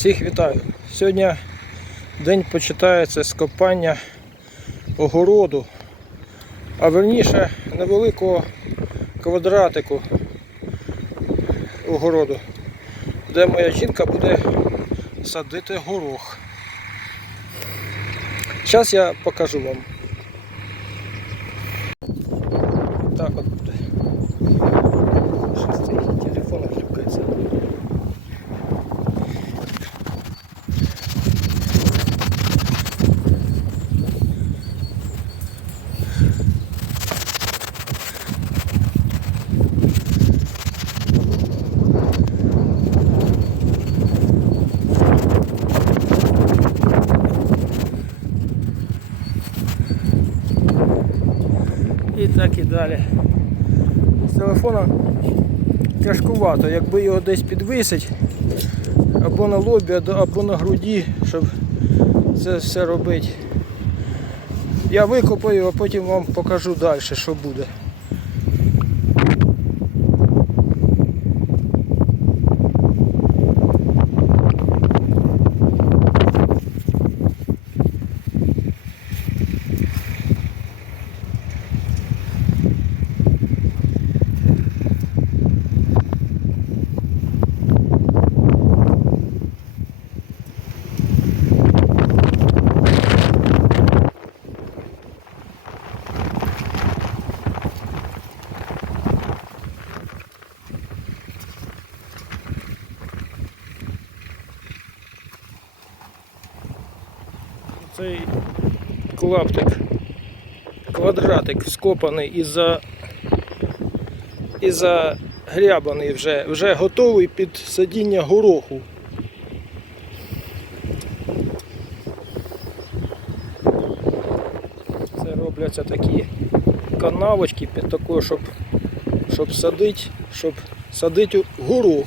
Всіх вітаю. Сьогодні день починається з копання огороду, а верніше невеликого квадратику огороду, де моя жінка буде садити горох. Зараз я покажу вам. І так і далі. З телефона тяжкувато, якби його десь підвисить або на лобі, або на груді, щоб це все робити. Я викопаю, а потім вам покажу далі, що буде. Цей клаптик, квадратик скопаний і за, і загрябаний вже, вже готовий під садіння гороху. Це робляться такі канавочки під такою, щоб, щоб садити, щоб садити горох.